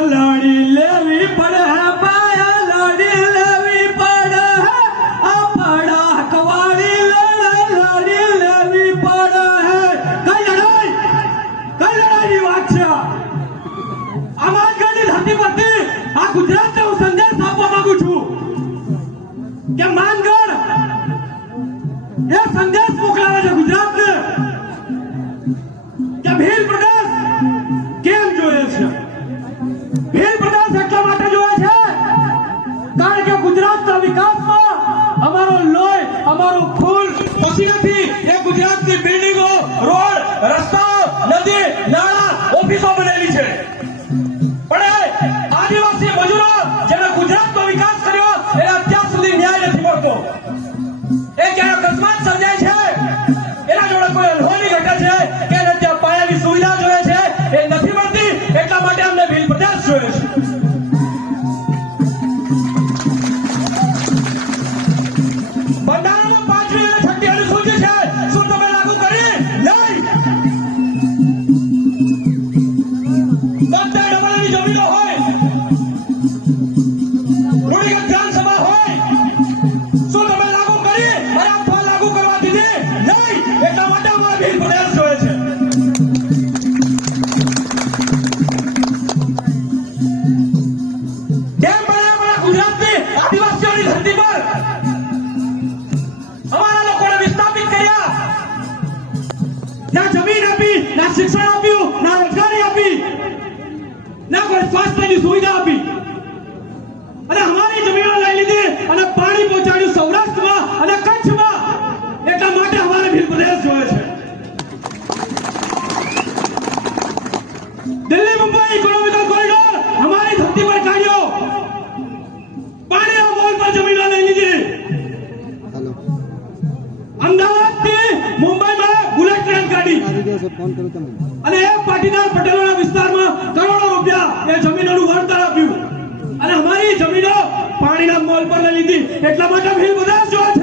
કલાડી લેવી પડે પાયા લાડી લેવી પડે આપડા કવાડી લાડી લેવી પડે કઈ લડાઈની વાત છે આમાં ગાડી ધરતી પરથી આ ગુજરાતને હું સંદેશ આપવા માંગુ છું કે માનગઢ એ સંદેશ મોકલાવે છે ગુજરાતને કે ભીલ પ્રદેશ કેમ જોઈએ છે ભીલ પ્રદેશ એટલા માટે જોઈએ છે કારણ કે ગુજરાતના વિકાસમાં અમારો લોહી અમારું ખૂન પછી નથી એ ગુજરાતની બિલ્ડિંગો રોડ રસ્તાઓ નદી નાળા ઓફિસો બનેલી છે પણ આદિવાસી મજૂરો જેને ગુજરાતનો વિકાસ કર્યો એને અત્યાર સુધી ન્યાય નથી મળતો એ ક્યારે અકસ્માત સર્જાય છે એના જોડે કોઈ અનહોની ઘટે છે કે એને ત્યાં પાયાની સુવિધા જોઈએ છે એ નથી મળતી એટલા માટે અમને ભીલ પ્રદેશ જોઈએ છે બંધારણમાં 5મી અને 6મી અનુસૂચિ છે શું તમે લાગુ કરી નહીં બધા ડબલની જમીનો હોય રૂઢિગત વિધાનસભા હોય શું તમે લાગુ કરી અને અથવા લાગુ કરવા દીધી નહીં એટલા માટે અમારે ભીલ પ્રદેશ જોઈએ છે કેમ બને અમારા ગુજરાતની આદિવાસીઓની ધરતી પર અમારા લોકોને વિસ્થાપિત કર્યા ના જમીન આપી ના શિક્ષણ આપ્યું ના રોજગારી આપી ના કોઈ સ્વાસ્થ્યની સુવિધા આપી અને અમારી જમીનો લઈ લીધી અને પાણી પહોંચાડ્યું સૌરાષ્ટ્રમાં અને કચ્છમાં એટલા માટે અમારે ભીલ પ્રદેશ જોઈએ છે દિલ્હી મુંબઈ ઇકોનોમિકલ કોરિડોર हमारी धरती पर काढ़ियो पानी मोल पर जमीन लई लीधी अमदावाद થી મુંબઈમાં બુલેટ ટ્રેન કાઢી અને એક પાટીદાર પટેલોના વિસ્તારમાં કરોડો રૂપિયા એ જમીનોનું વળતર આપ્યું અને અમારી જમીનો પાણીના મોલ પર લઈ લીધી એટલા માટે ભીલ પ્રદેશ જો છે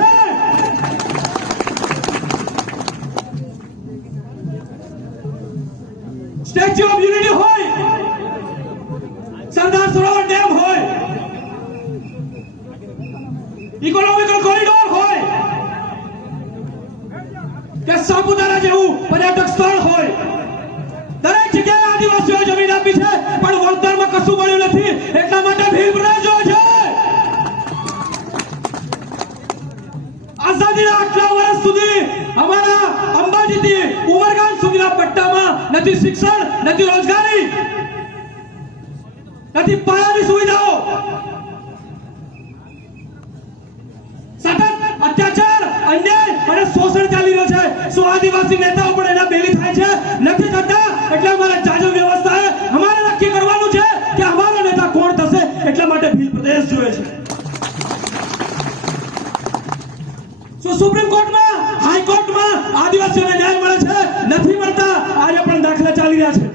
સ્ટેચ્યુ ઓફ યુનિટી હોય સરદાર સરોવર ડેમ હોય ઇકોનોમિકલ કોરિડોર હોય કે સાપુતારા જેવું પર્યટક સ્થળ હોય દરેક જગ્યાએ આદિવાસીઓ જમીન આપી છે પણ વળતરમાં કશું મળ્યું નથી એટલા માટે ભીલ પ્રદેશ જો છે આઝાદીના આટલા વર્ષ સુધી અમારા અંબાજીથી ઉમરગામ સુધીના પટ્ટામાં નથી શિક્ષણ નથી રોજગારી નથી પાયાની સુવિધાઓ સતત અત્યાચાર અન્યાય અને શોષણ ચાલી રહ્યો છે શું આદિવાસી નેતાઓ પણ એના બેલી થાય છે નથી થતા એટલે અમારે જાજો વ્યવસ્થાએ અમારે નક્કી કરવાનું છે કે અમારો નેતા કોણ થશે એટલા માટે ભીલ પ્રદેશ જોઈએ છે શું સુપ્રીમ કોર્ટમાં હાઈકોર્ટમાં આદિવાસીઓને ન્યાય મળે છે નથી મળતા આજે પણ દાખલા ચાલી રહ્યા છે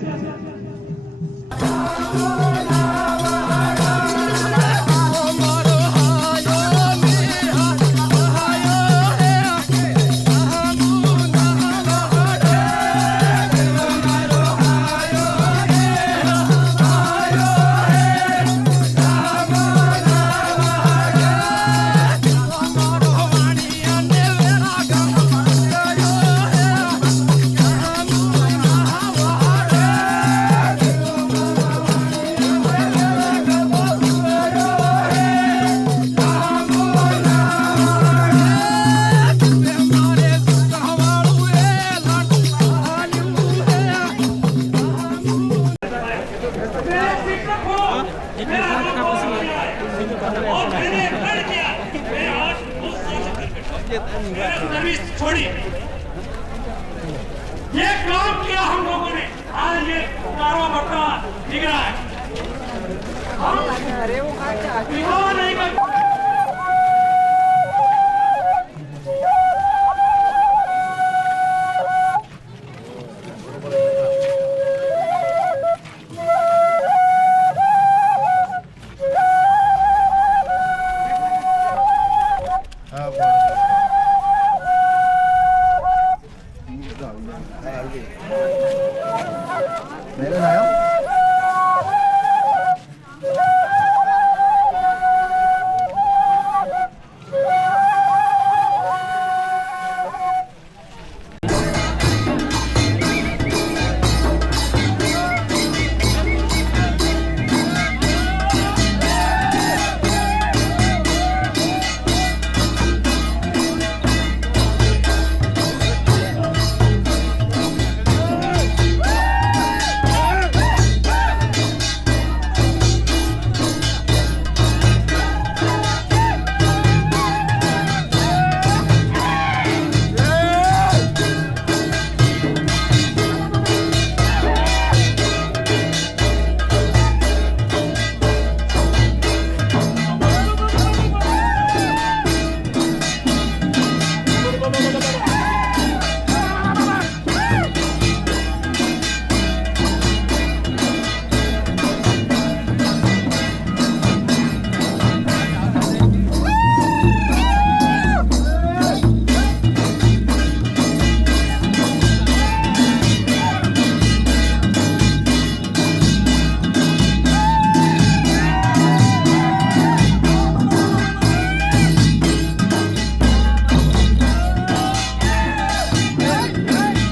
छोड़ी ये काम किया हम लोगों ने आज ये कारवा बट्टा दिख रहा है हम नहीं कर